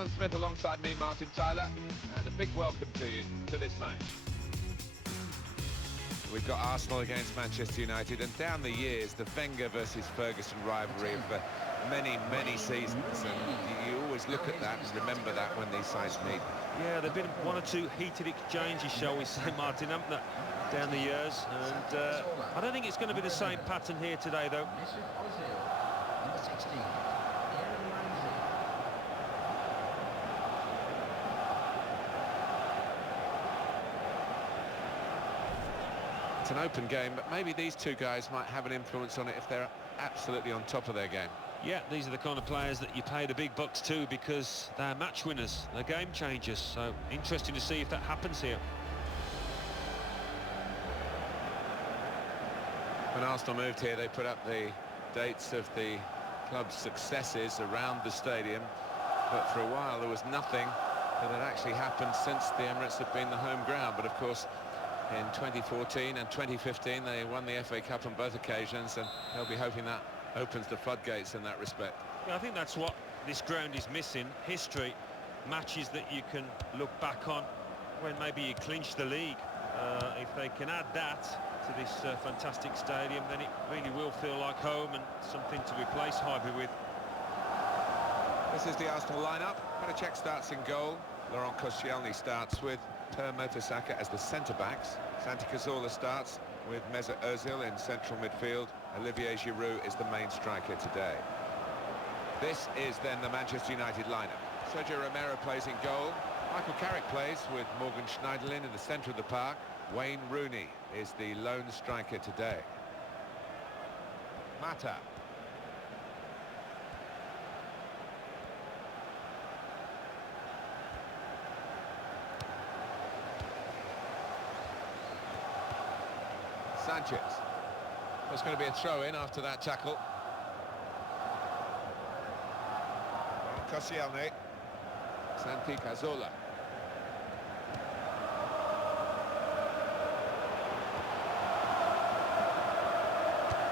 Alan Smith alongside me, Martin Tyler, and a big welcome to you to this match. We've got Arsenal against Manchester United, and down the years, the Wenger versus Ferguson rivalry of many, many seasons, and you always look at that and remember that when these sides meet. Yeah, there have been one or two heated exchanges, shall we say, Martin, haven't there, down the years, and I don't think it's going to be the same pattern here today, though. Number 16. It's an open game, but maybe these two guys might have an influence on it if they're absolutely on top of their game. Yeah, these are the kind of players that you pay the big bucks to because they're match winners, they're game changers, so interesting to see if that happens here. When Arsenal moved here, they put up the dates of the club's successes around the stadium, but for a while there was nothing that had actually happened since the Emirates had been the home ground. But of course, in 2014 and 2015 they won the FA Cup on both occasions, and they'll be hoping that opens the floodgates in that respect. Yeah, I think that's what this ground is missing, history, matches that you can look back on when maybe you clinch the league. If they can add that to this fantastic stadium, then it really will feel like home and something to replace Highbury with. This is the Arsenal lineup. Petr starts in goal. Laurent Koscielny starts with Per Mertesacker as the centre-backs. Santi Cazorla starts with Mesut Ozil in central midfield. Olivier Giroud is the main striker today. This is then the Manchester United lineup. Sergio Romero plays in goal. Michael Carrick plays with Morgan Schneiderlin in the centre of the park. Wayne Rooney is the lone striker today. Mata. Sanchez. There's going to be a throw-in after that tackle. Koscielny. Santi Cazorla.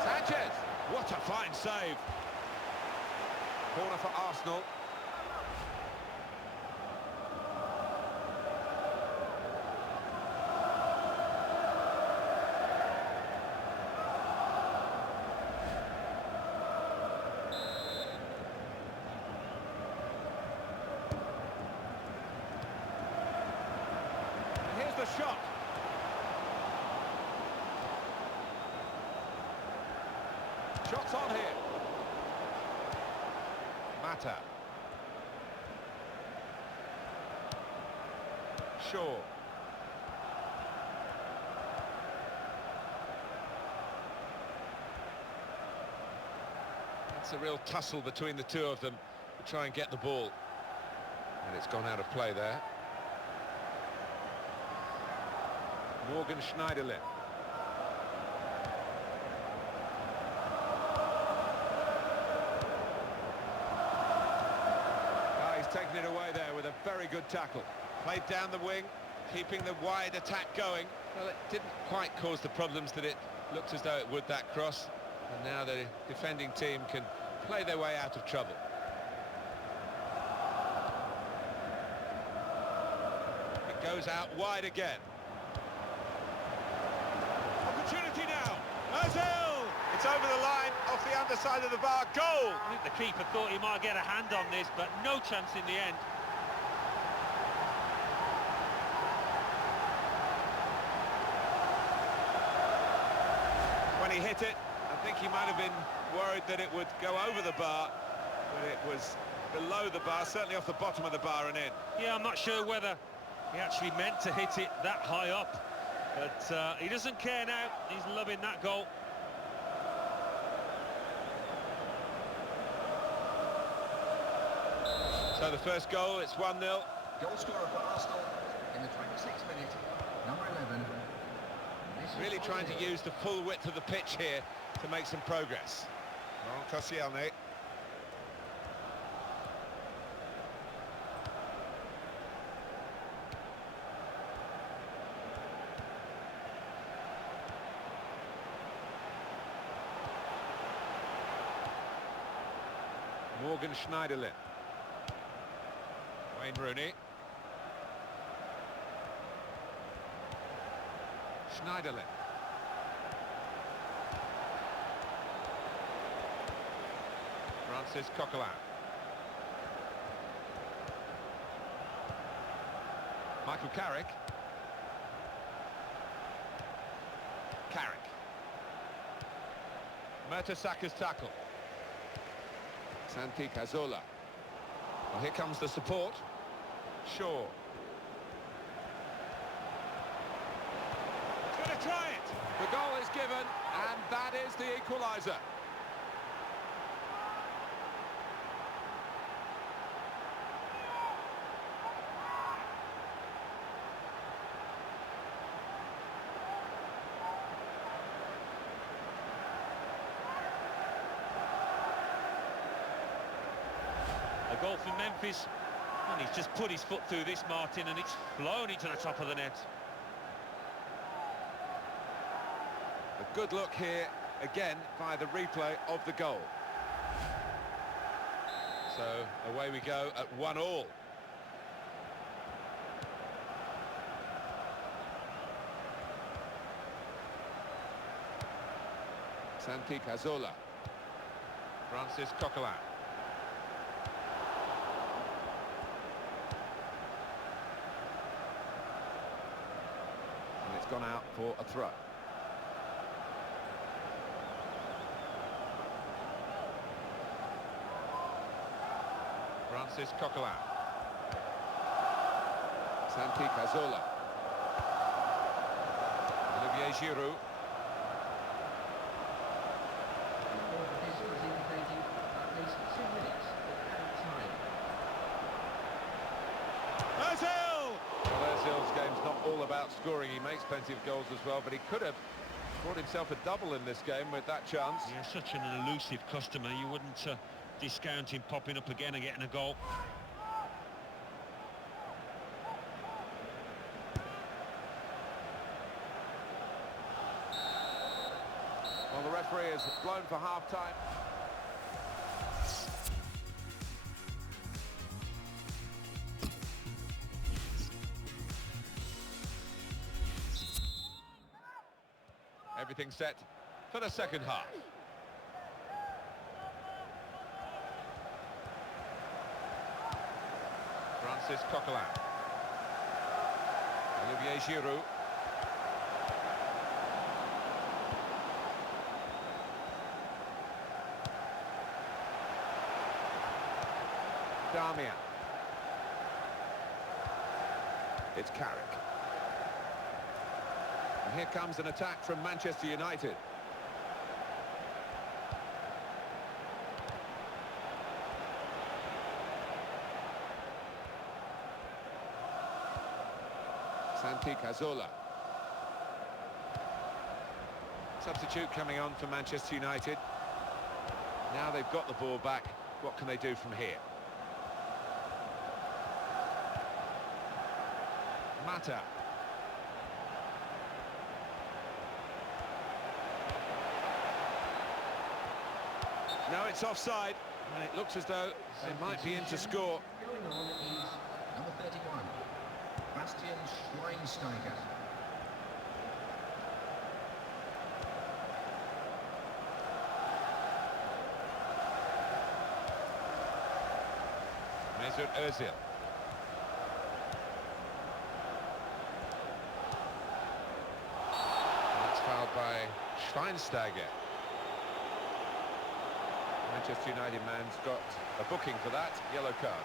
Sanchez! What a fine save! Corner for Arsenal. Here's the shot. Shots on here. Mata. Shaw. It's a real tussle between the two of them to try and get the ball. And it's gone out of play there. Morgan Schneiderlin. He's taken it away there with a very good tackle. Played down the wing, keeping the wide attack going. Well, it didn't quite cause the problems that it looked as though it would, that cross. And now the defending team can play their way out of trouble. It goes out wide again. Opportunity now. Ozil! It's over the line, off the underside of the bar. Goal! I think the keeper thought he might get a hand on this, but no chance in the end. When he hit it, I think he might have been worried that it would go over the bar, but it was below the bar, certainly off the bottom of the bar and in. Yeah, I'm not sure whether he actually meant to hit it that high up, but he doesn't care now. He's loving that goal. So the first goal, it's 1-0. Goal scorer for Arsenal in the 26th minute, number 11. Really trying to use the full width of the pitch here to make some progress. Laurent Koscielny. Morgan Schneiderlin. Wayne Rooney. Schneiderlin. Francis Coquelin. Michael Carrick. Carrick. Mertesack's tackle. Santi Cazorla. Well, here comes the support. Shaw. He's going to try it. The goal is given, and that is the equaliser. A goal for Memphis, and he's just put his foot through this, Martin, and it's flown into the top of the net. A good look here, again, by the replay of the goal. So, away we go at 1-1. Santi Cazorla. Francis Coquelin. And it's gone out for a throw. Francis Coquelin. Santi Cazorla. Olivier Giroud. This was indicating at least 2 minutes of added time. Ozil! Well, Ozil's game's not all about scoring. He makes plenty of goals as well, but he could have brought himself a double in this game with that chance. Yeah, such an elusive customer. You wouldn't discount him popping up again and getting a goal. Well, the referee has blown for half-time. Everything set for the second half. Francis Coquelin. Olivier Giroud. Darmian. It's Carrick. And here comes an attack from Manchester United. Santi Cazorla. Substitute coming on for Manchester United. Now they've got the ball back. What can they do from here? Mata. No, it's offside, and it looks as though they might be in to score. Going on is number 31, Bastian Schweinsteiger. Mesut Ozil. That's fouled by Schweinsteiger. Manchester United man's got a booking for that, yellow card.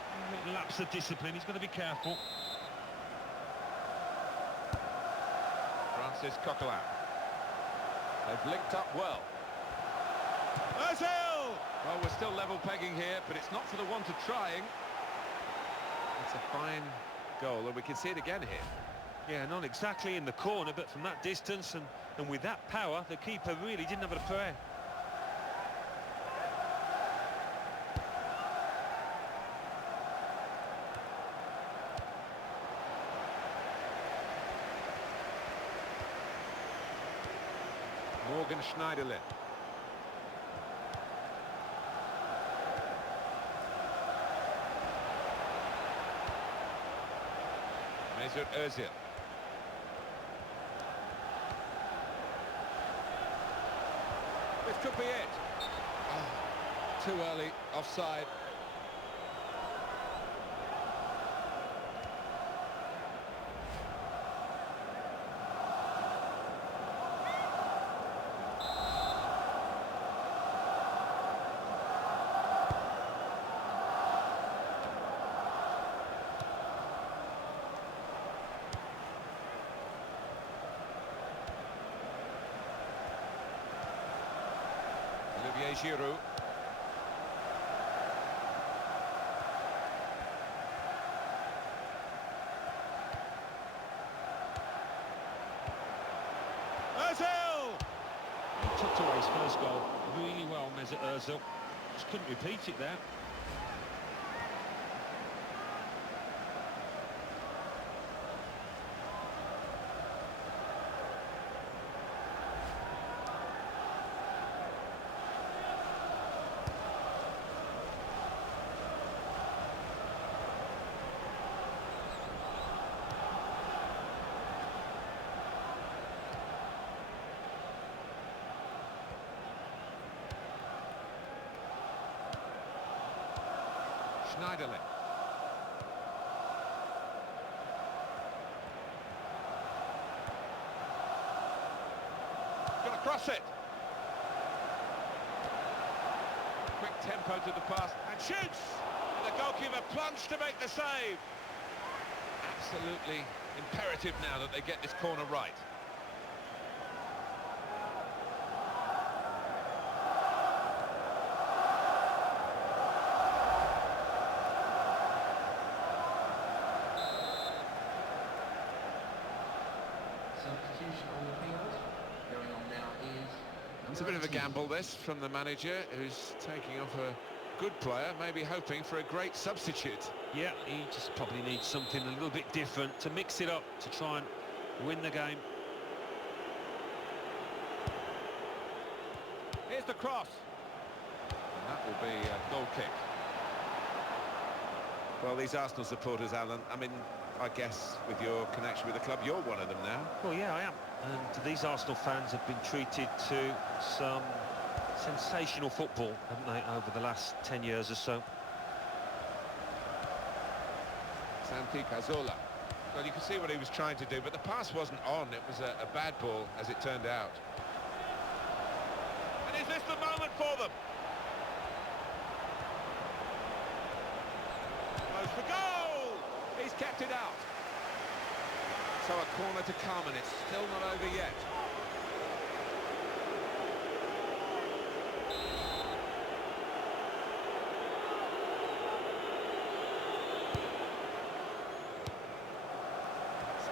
Lapse of discipline, he's got to be careful. Francis Coquelin. They've linked up well. Ozil! Well, we're still level pegging here, but it's not for the want of trying. It's a fine goal, and we can see it again here. Yeah, not exactly in the corner, but from that distance and with that power, the keeper really didn't have a prayer. Morgan Schneiderlin. Mesut Ozil. This could be it. Oh, too early, offside. Olivier Giroud. Ozil! He tucked away his first goal really well, Mesut Ozil. Just couldn't repeat it there. Schneiderlin. Gonna cross it. Quick tempo to the pass and shoots! And the goalkeeper plunged to make the save. Absolutely imperative now that they get this corner right. Substitution on the field. Going on now is... It's a bit of a gamble, this, from the manager, who's taking off a good player, maybe hoping for a great substitute. Yeah, he just probably needs something a little bit different to mix it up, to try and win the game. Here's the cross. And that will be a goal kick. Well, these Arsenal supporters, Alan, I mean, I guess with your connection with the club, you're one of them now. Well, yeah, I am. And these Arsenal fans have been treated to some sensational football, haven't they, over the last 10 years or so. Santi Cazorla. Well, you can see what he was trying to do, but the pass wasn't on. It was a bad ball, as it turned out. And is this the moment for them? Goes for goal! He's kept it out. So a corner to come, and it's still not over yet.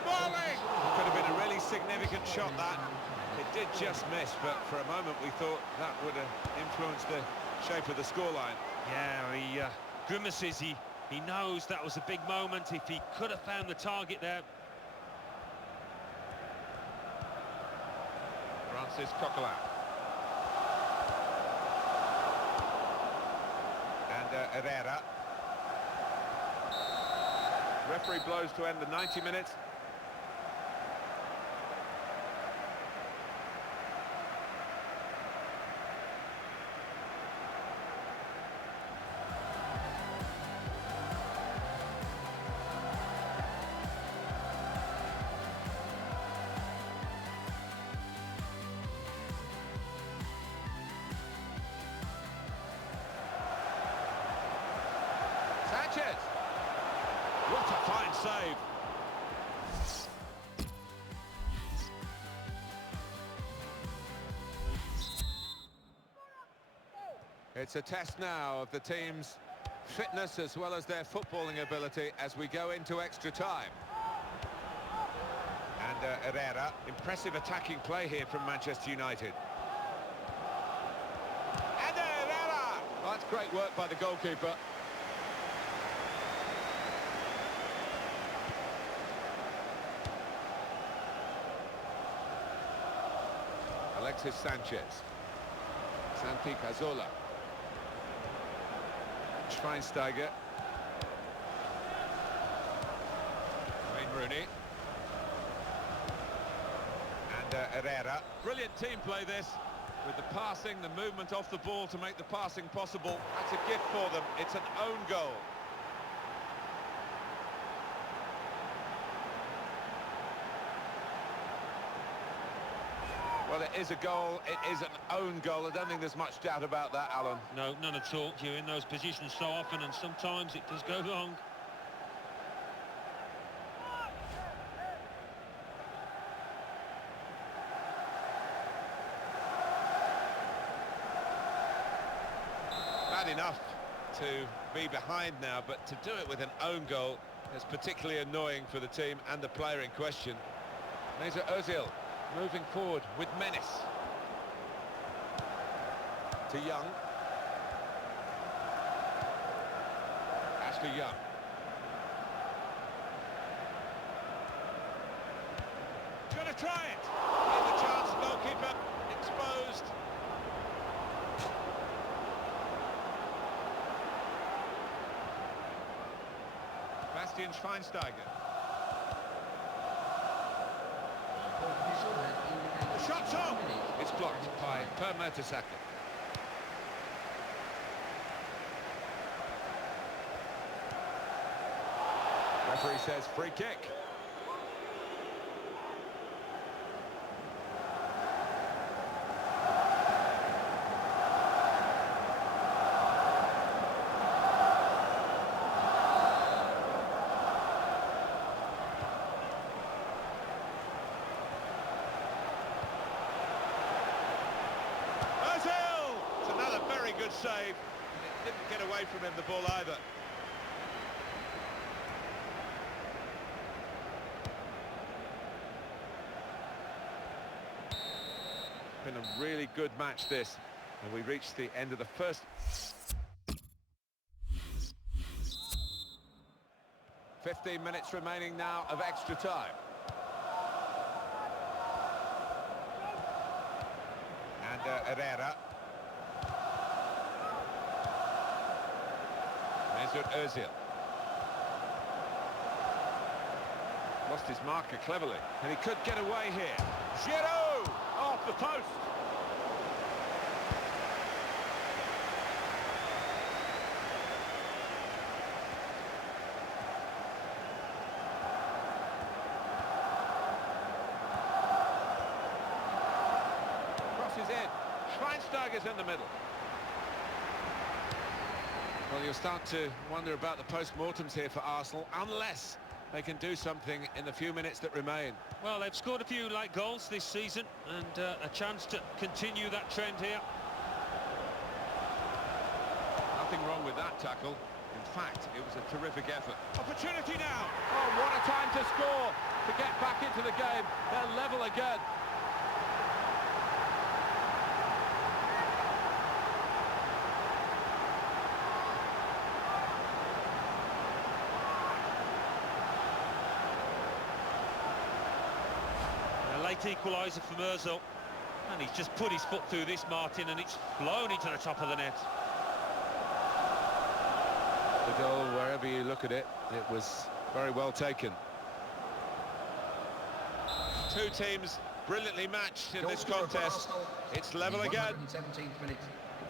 Smalling! Could have been a really significant shot, that. It did just miss, but for a moment we thought that would have influenced the shape of the scoreline. Yeah, he grimaces. He knows that was a big moment. If he could have found the target there. Francis Coquelin. And Herrera. Referee blows to end the 90 minutes. Sanchez! What a fine save! It's a test now of the team's fitness as well as their footballing ability as we go into extra time. And Herrera, impressive attacking play here from Manchester United. And Herrera! Oh, that's great work by the goalkeeper. Alexis Sanchez. Santi Cazorla. Schweinsteiger. Wayne Rooney. And Herrera. Brilliant team play this, with the passing, the movement off the ball to make the passing possible. That's a gift for them. It's an own goal. Well, it is a goal. It is an own goal. I don't think there's much doubt about that, Alan. No, none at all. You're in those positions so often, and sometimes it does go wrong. Bad enough to be behind now, but to do it with an own goal is particularly annoying for the team and the player in question. Mesut Ozil moving forward with menace. To Young. Ashley Young. Going to try it. In the chance, goalkeeper exposed. Bastian Schweinsteiger. The shot's on! It's blocked by Per Mertesacker. Referee says free kick. Good save. It didn't get away from him, the ball, either. Been a really good match, this. And we reached the end of the first. 15 minutes remaining now of extra time. And Herrera. Mesut Ozil. Lost his marker cleverly, and he could get away here. Giroud! Off the post! Crosses in. Schweinsteiger's in the middle. Well, you'll start to wonder about the post-mortems here for Arsenal, unless they can do something in the few minutes that remain. Well, they've scored a few late goals this season, and a chance to continue that trend here. Nothing wrong with that tackle. In fact, it was a terrific effort. Opportunity now! Oh, what a time to score, to get back into the game. They're level again. Late equaliser from Ozil, and he's just put his foot through this, Martin, and it's flown into the top of the net. The goal, wherever you look at it, it was very well taken. Two teams brilliantly matched in this contest. It's level again.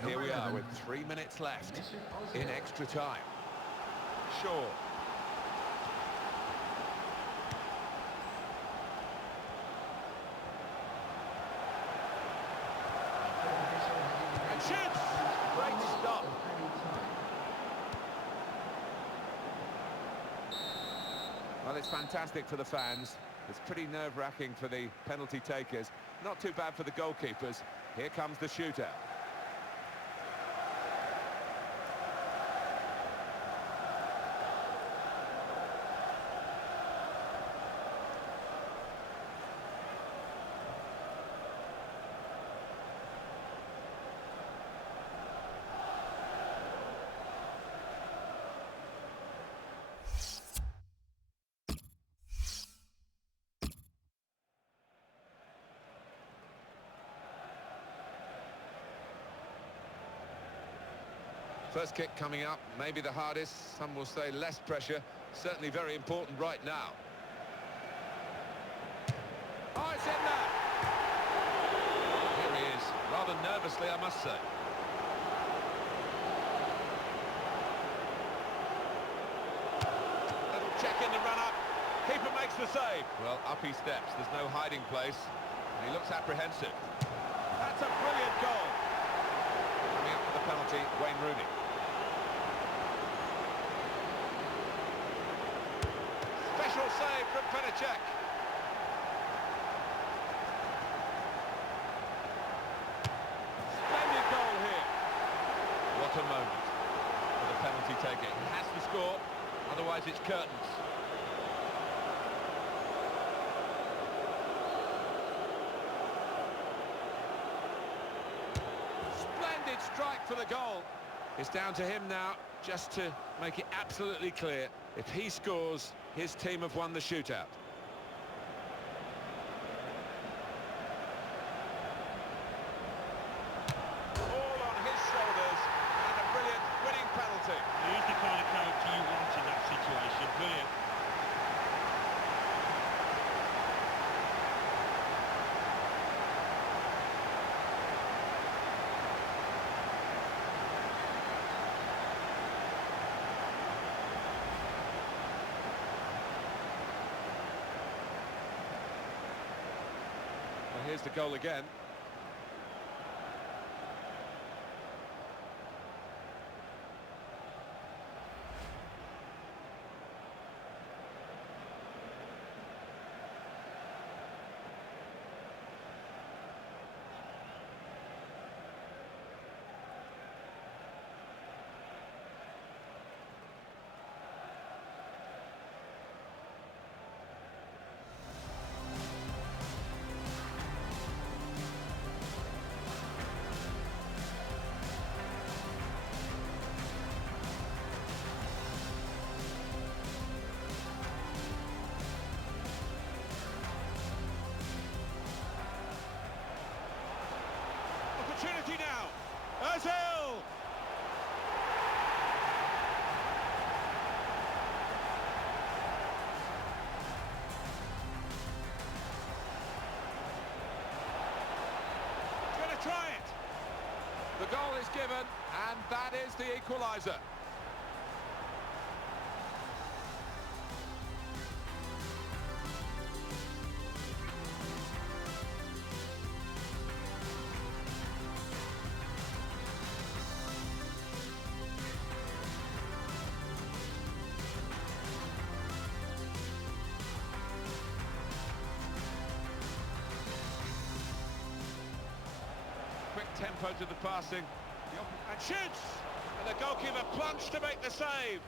Here we are with 3 minutes left in extra time. Shaw. Great stop. Well, it's fantastic for the fans. It's pretty nerve-wracking for the penalty takers. Not too bad for the goalkeepers. Here comes the shootout. First kick coming up, maybe the hardest. Some will say less pressure. Certainly very important right now. Oh, it's in there! Here he is, rather nervously, I must say. Little check in the run-up. Keeper makes the save. Well, up he steps. There's no hiding place. And he looks apprehensive. That's a brilliant goal. Coming up for the penalty, Wayne Rooney. Special save from Penacek. Splendid goal here. What a moment for the penalty taker. He has to score, otherwise it's curtains. Splendid strike for the goal. It's down to him now, just to make it absolutely clear. If he scores, his team have won the shootout. All on his shoulders, and a brilliant winning penalty. He's the kind of character you want in that situation. Brilliant. Well, here's the goal again. Opportunity now. Ozil! He's going to try it. The goal is given, and that is the equaliser. Quick tempo to the passing. And shoots! And the goalkeeper plunged to make the save.